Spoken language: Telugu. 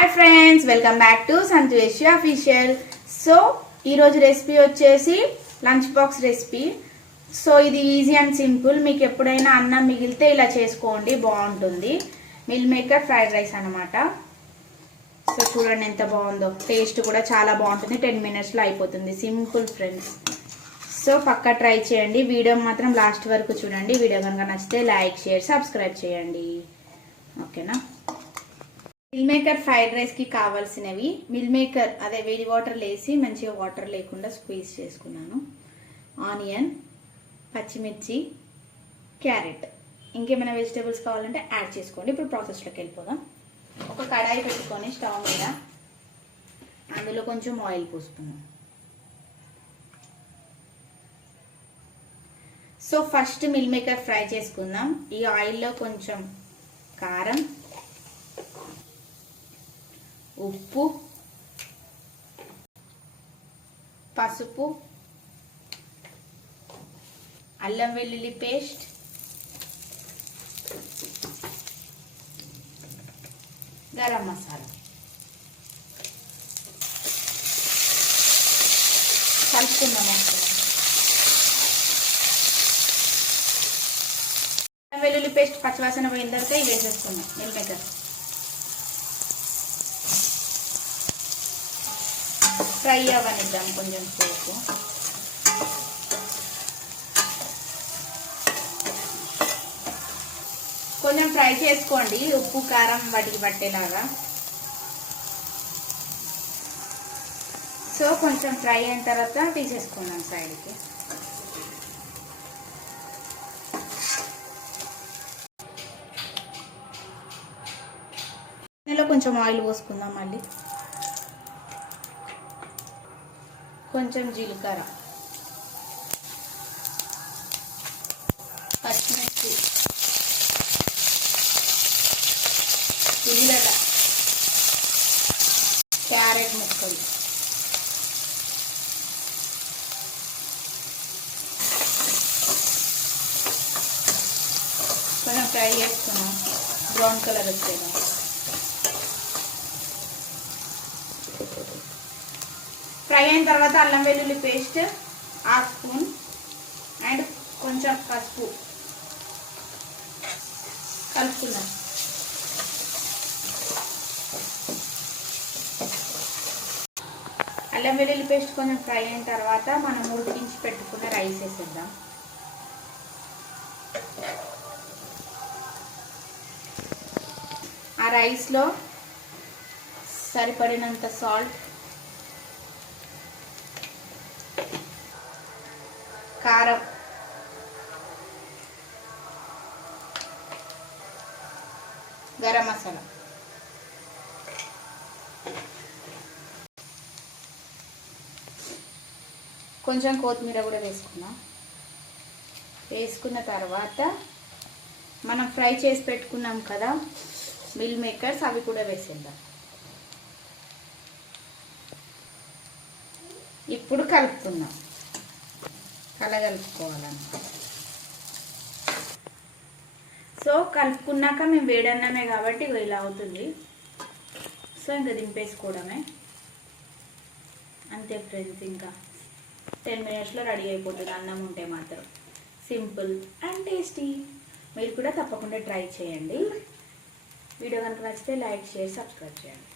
Hi friends, welcome back to Santoshi official. So ఈరోజు రెసిపీ వచ్చేసి లంచ్ బాక్స్ రెసిపీ. సో ఇది ఈజీ అండ్ సింపుల్. మీకు ఎప్పుడైనా అన్నం మిగిలితే ఇలా చేసుకోండి, బాగుంటుంది. మిల్ మేకర్ ఫ్రైడ్ రైస్ అనమాట. సో చూడండి ఎంత బాగుందో, టేస్ట్ కూడా చాలా బాగుంటుంది. 10 minutesలో అయిపోతుంది. Simple friends. సో పక్కా ట్రై చేయండి. వీడియో మాత్రం లాస్ట్ వరకు చూడండి. వీడియో కనుక నచ్చితే లైక్, షేర్, సబ్స్క్రైబ్ చేయండి. ఓకేనా? మిల్ మేకర్ ఫ్రైడ్ రైస్కి కావాల్సినవి మిల్ మేకర్ అదే వేడి వాటర్ వేసి మంచిగా వాటర్ లేకుండా స్క్వీజ్ చేసుకున్నాను. ఆనియన్, పచ్చిమిర్చి, క్యారెట్, ఇంకేమైనా వెజిటేబుల్స్ కావాలంటే యాడ్ చేసుకోండి. ఇప్పుడు ప్రాసెస్లోకి వెళ్ళిపోదాం. ఒక కడాయి పెట్టుకొని స్టవ్ మీద అందులో కొంచెం ఆయిల్ పోసుకున్నాం. So first meal maker fry చేసుకుందాం. ఈ ఆయిల్లో కొంచెం కారం, ఉప్పు, పసుపు, అల్లం వెల్లుల్లి పేస్ట్, గరం మసాలా కలుపుకుందాం. అల్లం వెల్లుల్లి పేస్ట్ పచ్చివాసన పోయిన తర్వాత ఇవి వేసేసుకుందాం. మిల్ మేకర్ ఫ్రై అవ్వనిద్దాం కొంచెం సేపు. కొంచెం ఫ్రై చేసుకోండి, ఉప్పు కారం వాటికి పట్టేలాగా. సో కొంచెం ఫ్రై అయిన తర్వాత తీసేసుకుందాం సైడ్కి. ఇందులో కొంచెం ఆయిల్ పోసుకుందాం. మళ్ళీ కొంచెం జీలకర్ర, పచ్చిమిర్చి, ఉల్లిగడ్డ, క్యారెట్ ముక్కలు, కొంచెం ఫ్రై చేసుకున్నాం బ్రౌన్ కలర్ వచ్చేదా. ఫ్రై అయిన తర్వాత అల్లం వెల్లుల్లి పేస్ట్ 1/2 స్పూన్ అండ్ కొంచెం పసుపు కలుపుకుందాం. అల్లం వెల్లుల్లి పేస్ట్ కొంచెం ఫ్రై అయిన తర్వాత మనం ఉడికించి పెట్టుకున్న రైస్ వేసేద్దాం. ఆ రైస్లో సరిపడినంత సాల్ట్, కారం, గరం మసాలా, కొంచెం కొత్తిమీర కూడా వేసుకున్నాం. వేసుకున్న తర్వాత మనం ఫ్రై చేసి పెట్టుకున్నాం కదా మిల్ మేకర్స్, అవి కూడా వేసేద్దాం. ఇప్పుడు కలుపుకుందాం. కలగలుపుకోవాలన్నమాట. సో కలుపుకున్నాక మేము వేడన్నమే కాబట్టి ఇలా అవుతుంది. సో ఇంకా దింపేసుకోవడమే అంతే ఫ్రెండ్స్. ఇంకా 10 minutesలో రెడీ అయిపోతుంది అన్నం ఉంటే మాత్రం. Simple and tasty. మీరు కూడా తప్పకుండా ట్రై చేయండి. వీడియో కనుక నచ్చితే లైక్, షేర్, సబ్స్క్రైబ్ చేయండి.